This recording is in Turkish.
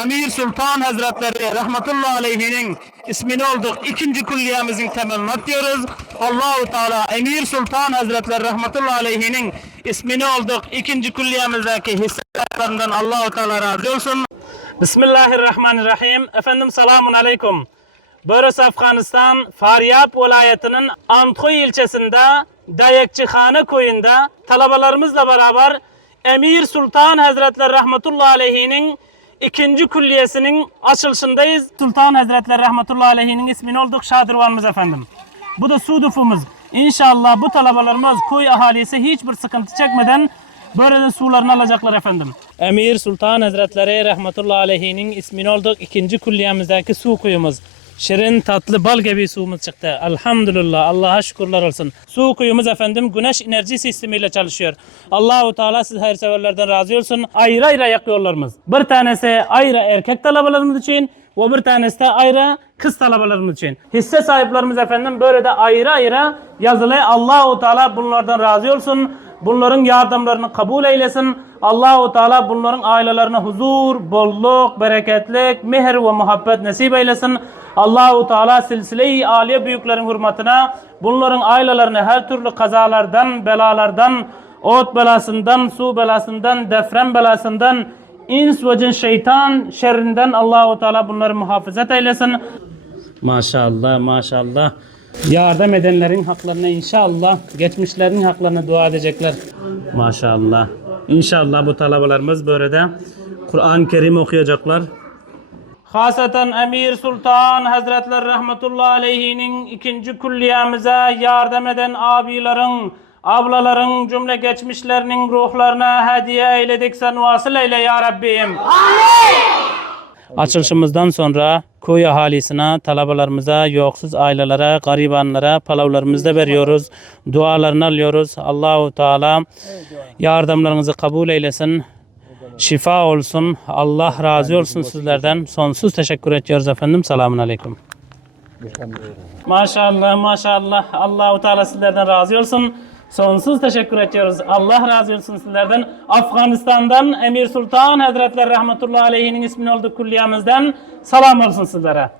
Emir Sultan Hazretleri rahmetullahi aleyhinin ismini olduk. İkinci kulliyemizin temelini atıyoruz. Allahu Teala Emir Sultan Hazretleri rahmetullahi aleyhinin ismini olduk. İkinci kulliyemizdeki hisselerinden Allahu Teala razı olsun. Bismillahirrahmanirrahim. Efendim selamun aleyküm. Börüs Afganistan Faryab vilayetinin Antkoy ilçesinde Dayakçıhane köyünde talabalarımızla beraber Emir Sultan Hazretleri rahmetullahi aleyhinin ikinci külliyesinin açılışındayız. Sultan Hazretleri rahmetullahi aleyhinin ismini olduk Şadırvanımız efendim. Bu da Sudufumuz. İnşallah bu talabalarımız köy ahalisi hiçbir sıkıntı çekmeden böyle de sularını alacaklar efendim. Emir Sultan Hazretleri rahmetullahi aleyhinin ismini olduk ikinci külliyemizdeki su kuyumuz. Şirin tatlı bal gibi suyumuz çıktı. Elhamdülillah. Allah'a şükürler olsun. Su kuyumuz efendim güneş enerji sistemiyle çalışıyor. Allahu Teala siz hayırseverlerden razı olsun. Ayrı ayrı yakıyorlarımız. Bir tanesi ayrı erkek talabalarımız için ve bir tanesi de ayrı kız talabalarımız için. Hisse sahiplerimiz efendim böyle de ayrı ayrı yazılı. Allahu Teala bunlardan razı olsun. Bunların yardımlarını kabul eylesin. Allahu Teala bunların ailelerine huzur, bolluk, bereketlik, mehr ve muhabbet nasip eylesin. Allahu Teala silsile-i aliye büyüklerin hürmetine bunların ailelerini her türlü kazalardan, belalardan, ot belasından, su belasından, deprem belasından, ins ve cin şeytan şerrinden Allahu Teala bunları muhafızet eylesin. Maşallah, maşallah. Yardım edenlerin haklarına inşallah, geçmişlerin haklarına dua edecekler. Maşallah. İnşallah bu talabalarımız böyle de Kur'an-ı Kerim okuyacaklar. Haseten Emir Sultan Hazretleri Rahmetullahi Aleyhi'nin ikinci kulliyemize yardım eden abilerin, ablaların cümle geçmişlerinin ruhlarına hediye eyledik sen vasıl eyle ya Rabbim. Açılışımızdan sonra köy ahalisine, talabalarımıza, yoksuz ailelere, garibanlara palavlarımızı da veriyoruz. Dualarını alıyoruz. Allahu Teala yardımlarınızı kabul eylesin. Şifa olsun. Allah razı olsun sizlerden. Sonsuz teşekkür ediyoruz efendim. Selamun aleyküm. Maşallah maşallah. Allahu Teala sizlerden razı olsun. Sonsuz teşekkür ediyoruz. Allah razı olsun sizlerden. Afganistan'dan Emir Sultan Hazretleri Rahmetullahi Aleyhi'nin ismini olduk kulliyemizden. Selam olsun sizlere.